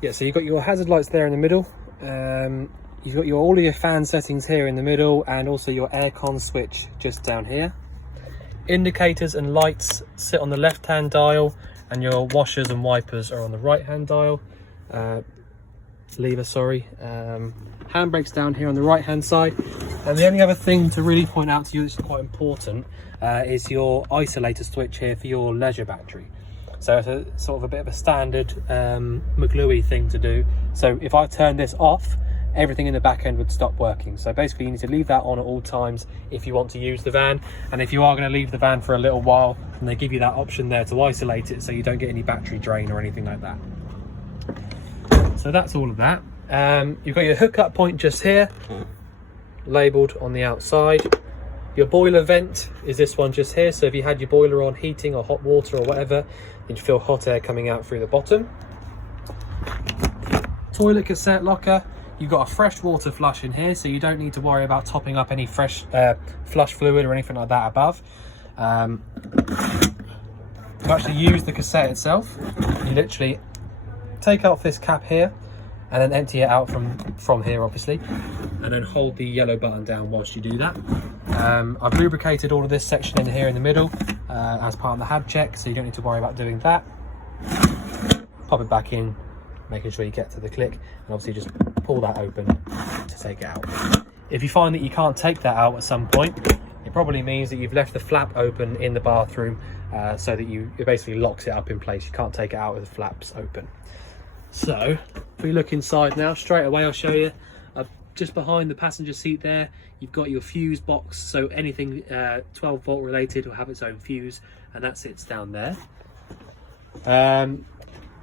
Yeah, so you've got your hazard lights there in the middle. You've got all of your fan settings here in the middle, and also your aircon switch just down here. Indicators and lights sit on the left hand dial, and your washers and wipers are on the right hand dial. Lever, sorry. Handbrakes down here on the right hand side. And the only other thing to really point out to you that's quite important is your isolator switch here for your leisure battery. So it's a sort of a bit of a standard Mclouis thing to do. So if I turn this off, everything in the back end would stop working. So basically you need to leave that on at all times if you want to use the van. And if you are going to leave the van for a little while, then they give you that option there to isolate it so you don't get any battery drain or anything like that. So that's all of that. You've got your hookup point just here, labelled on the outside. Your boiler vent is this one just here. So if you had your boiler on heating or hot water or whatever, you'd feel hot air coming out through the bottom. Toilet cassette locker. You've got a fresh water flush in here, so you don't need to worry about topping up any fresh flush fluid or anything like that above. To actually use the cassette itself, you literally take off this cap here and then empty it out from here, obviously, and then hold the yellow button down whilst you do that. I've lubricated all of this section in here in the middle as part of the HAD check, so you don't need to worry about doing that. Pop it back in, making sure you get to the click, and obviously just pull that open to take it out. If you find that you can't take that out at some point, it probably means that you've left the flap open in the bathroom, so that it basically locks it up in place. You can't take it out with the flaps open. So if we look inside now, straight away I'll show you, just behind the passenger seat there, you've got your fuse box. So anything 12 volt related will have its own fuse, and that sits down there.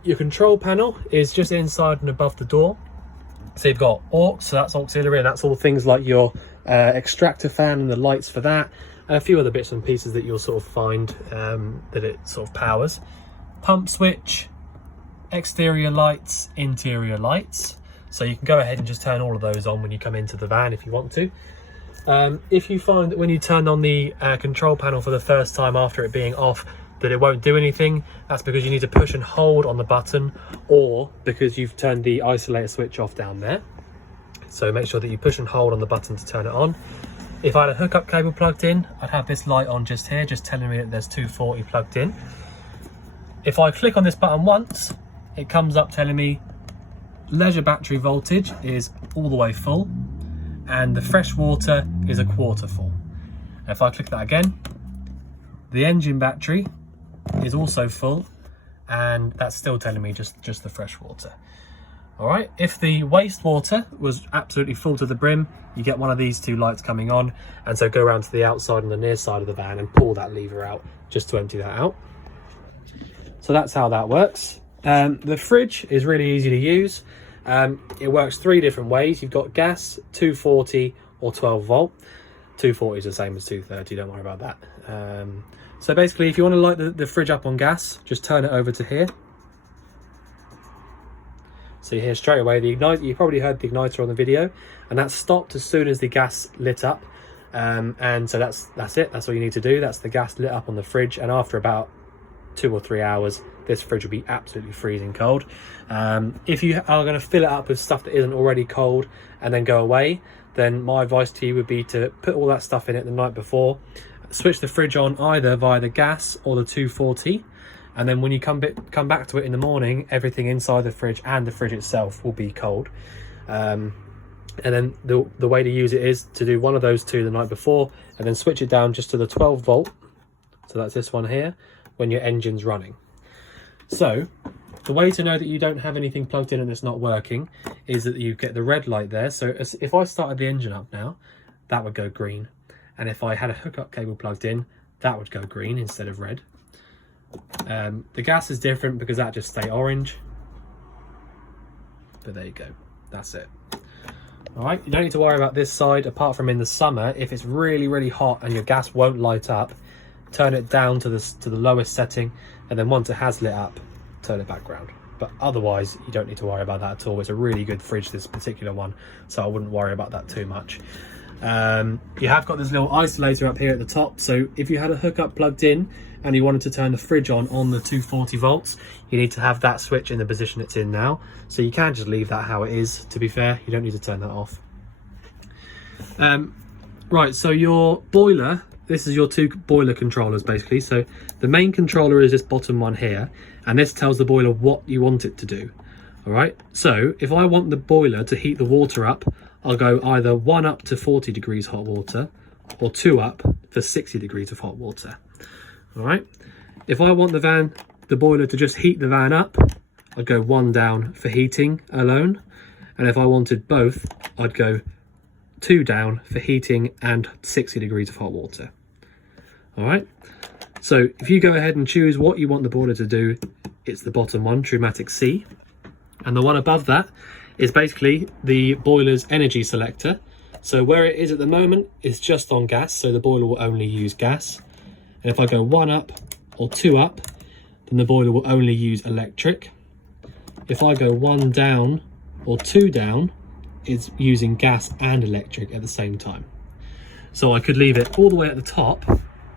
Your control panel is just inside and above the door. So you've got aux, so that's auxiliary, and that's all things like your extractor fan and the lights for that, and a few other bits and pieces that you'll sort of find that it sort of powers. Pump switch, exterior lights, interior lights. So you can go ahead and just turn all of those on when you come into the van if you want to. If you find that when you turn on the control panel for the first time after it being off, that it won't do anything, that's because you need to push and hold on the button, or because you've turned the isolator switch off down there. So make sure that you push and hold on the button to turn it on. If I had a hookup cable plugged in, I'd have this light on just here, just telling me that there's 240 plugged in. If I click on this button once, it comes up telling me leisure battery voltage is all the way full and the fresh water is a quarter full. If I click that again, the engine battery is also full, and that's still telling me just the fresh water. All right, if the wastewater was absolutely full to the brim, you get one of these two lights coming on, and so go around to the outside and the near side of the van and pull that lever out just to empty that out. So that's how that works. The fridge is really easy to use. It works 3 different ways. You've got gas, 240 or 12 volt. 240 is the same as 230, don't worry about that. So basically, if you want to light the fridge up on gas, just turn it over to here. So you hear straight away the igniter. You probably heard the igniter on the video, and that stopped as soon as the gas lit up. And so that's it. That's all you need to do. That's the gas lit up on the fridge, and after about 2 or 3 hours, this fridge will be absolutely freezing cold. If you are going to fill it up with stuff that isn't already cold and then go away, then my advice to you would be to put all that stuff in it the night before, switch the fridge on either via the gas or the 240, and then when you come back to it in the morning, everything inside the fridge and the fridge itself will be cold. And then the way to use it is to do one of those two the night before, and then switch it down just to the 12 volt, so that's this one here, when your engine's running. So the way to know that you don't have anything plugged in and it's not working is that you get the red light there. So if I started the engine up now, that would go green, and if I had a hookup cable plugged in, that would go green instead of red. The gas is different because that just stay orange, but there you go, that's it. All right, you don't need to worry about this side, apart from in the summer, if it's really hot and your gas won't light up, turn it down to the lowest setting, and then once it has lit up, turn it back round. But otherwise, you don't need to worry about that at all. It's a really good fridge, this particular one, so I wouldn't worry about that too much. You have got this little isolator up here at the top, so if you had a hookup plugged in and you wanted to turn the fridge on the 240 volts, you need to have that switch in the position it's in now. So you can just leave that how it is, to be fair. You don't need to turn that off. Right, so your boiler, this is your two boiler controllers basically. So the main controller is this bottom one here, and this tells the boiler what you want it to do. All right, so if I want the boiler to heat the water up, I'll go either 1 up to 40 degrees hot water, or 2 up for 60 degrees of hot water. All right, if I want the boiler to just heat the van up, I'd go 1 down for heating alone. And if I wanted both, I'd go 2 down for heating and 60 degrees of hot water. All right, so if you go ahead and choose what you want the boiler to do, it's the bottom one, Trumatic C. And the one above that is basically the boiler's energy selector. So where it is at the moment is just on gas, so the boiler will only use gas. And if I go 1 up or 2 up, then the boiler will only use electric. If I go 1 down or 2 down, it's using gas and electric at the same time. So I could leave it all the way at the top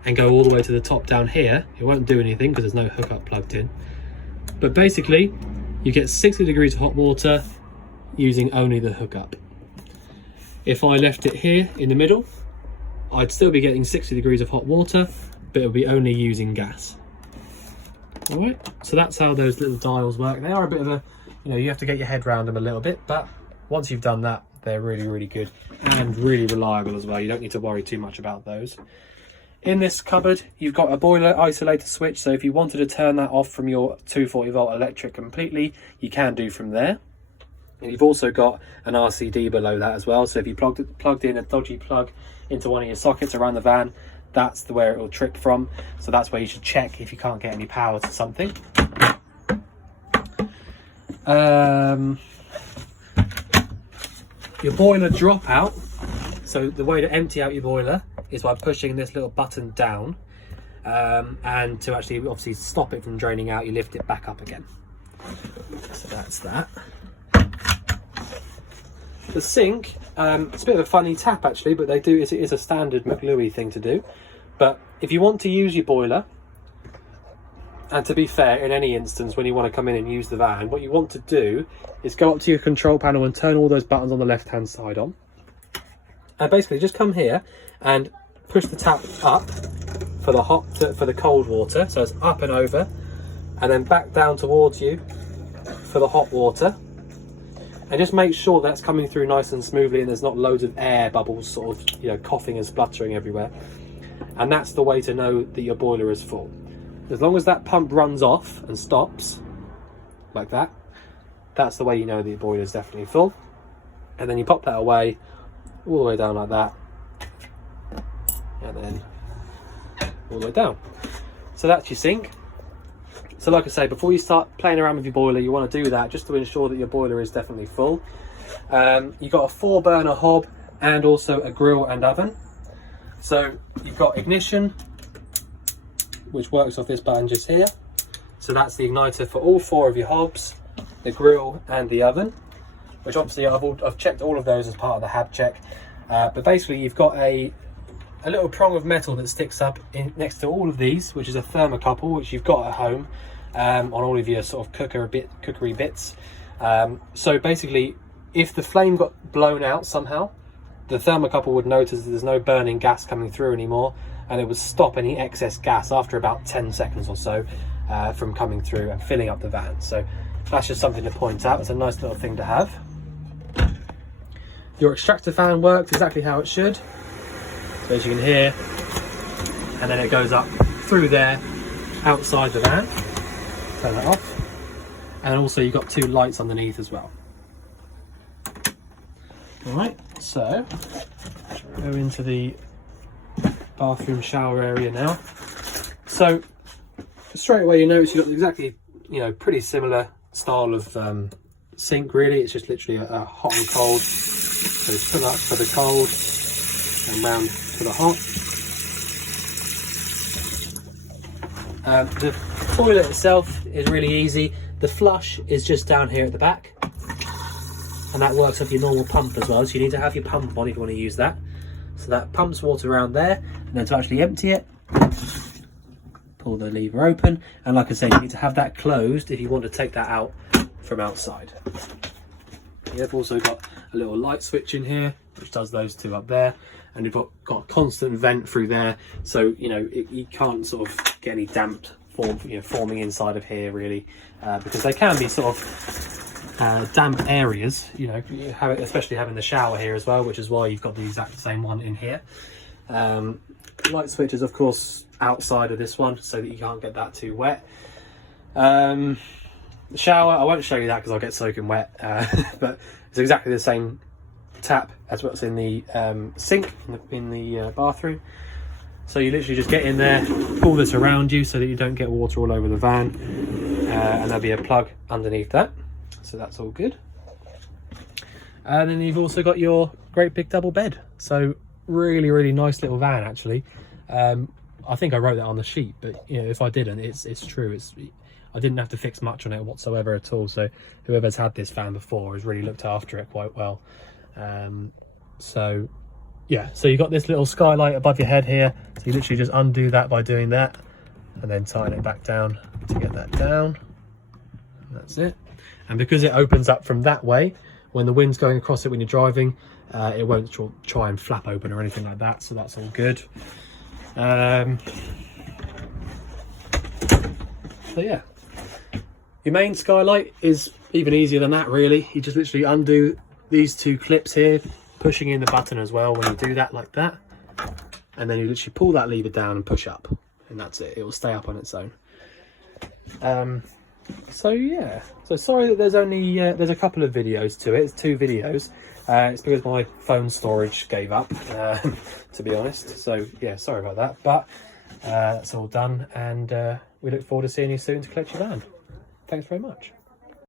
and go all the way to the top down here. It won't do anything because there's no hookup plugged in. But basically, you get 60 degrees of hot water using only the hookup. If I left it here in the middle, I'd still be getting 60 degrees of hot water, but it'll be only using gas. All right, so that's how those little dials work. They are a bit of a, you have to get your head around them a little bit, but once you've done that, they're really, really good and really reliable as well. You don't need to worry too much about those. In this cupboard, you've got a boiler isolator switch, so if you wanted to turn that off from your 240 volt electric completely, you can do from there. And you've also got an RCD below that as well, so if you plugged in a dodgy plug into one of your sockets around the van, that's where it will trip from. So that's where you should check if you can't get any power to something. Your boiler dropout, so the way to empty out your boiler is by pushing this little button down, and to actually obviously stop it from draining out, you lift it back up again. So that's that. The sink, it's a bit of a funny tap actually, but it is a standard Mclouis thing to do. But if you want to use your boiler, and to be fair, in any instance when you want to come in and use the van, what you want to do is go up to your control panel and turn all those buttons on the left hand side on. And basically just come here and push the tap up for the cold water, so it's up and over, and then back down towards you for the hot water. And just make sure that's coming through nice and smoothly and there's not loads of air bubbles sort of coughing and spluttering everywhere. And that's the way to know that your boiler is full. As long as that pump runs off and stops like that, that's the way you know that your boiler is definitely full. And then you pop that away all the way down like that, and then all the way down. So that's your sink. So like I say, before you start playing around with your boiler, you want to do that just to ensure that your boiler is definitely full. You've got a 4-burner hob and also a grill and oven. So you've got ignition, which works off this button just here. So that's the igniter for all 4 of your hobs, the grill and the oven, which obviously I've checked all of those as part of the HAB check. But basically you've got a little prong of metal that sticks up next to all of these, which is a thermocouple, which you've got at home on all of your sort of cookery bits. So basically, if the flame got blown out somehow, the thermocouple would notice that there's no burning gas coming through anymore, and it would stop any excess gas after about 10 seconds or so from coming through and filling up the van. So that's just something to point out. It's a nice little thing to have. Your extractor fan works exactly how it should. So as you can hear, and then it goes up through there outside the van. Turn that off. And also you've got 2 lights underneath as well. Alright, so go into the bathroom shower area now. So straight away you notice you've got exactly, pretty similar style of sink really. It's just literally a hot and cold. So fill up for the cold and round for the hot. The toilet itself is really easy. The flush is just down here at the back, and that works off your normal pump as well, so you need to have your pump on if you want to use that. So that pumps water around there, and then to actually empty it, pull the lever open, and like I said, you need to have that closed if you want to take that out from outside. You've also got a little light switch in here which does those two up there, and you've got a constant vent through there, so you know you can't sort of get any damp forming inside of here really, because they can be sort of damp areas, you know, especially having the shower here as well, which is why you've got the exact same one in here. Light switch is of course outside of this one so that you can't get that too wet. The shower, I won't show you that because I'll get soaking wet, but it's exactly the same tap as what's in the sink in the bathroom. So you literally just get in there, pull this around you so that you don't get water all over the van, and there'll be a plug underneath that, so that's all good. And then you've also got your great big double bed, so really nice little van actually. I think I wrote that on the sheet, but you know, if I didn't, it's true. I didn't have to fix much on it whatsoever at all, so whoever's had this van before has really looked after it quite well. So yeah, so you've got this little skylight above your head here, so you literally just undo that by doing that and then tighten it back down to get that down. That's it. And because it opens up from that way, when the wind's going across it when you're driving, it won't try and flap open or anything like that, so that's all good. So yeah, your main skylight is even easier than that really. You just literally undo these two clips here, pushing in the button as well when you do that, like that, and then you literally pull that lever down and push up, and that's it. It will stay up on its own. So yeah, so sorry that there's only there's a couple of videos to it. It's 2 videos. It's because my phone storage gave up, to be honest, so yeah, sorry about that, but that's all done, and we look forward to seeing you soon to collect your van. Thanks very much.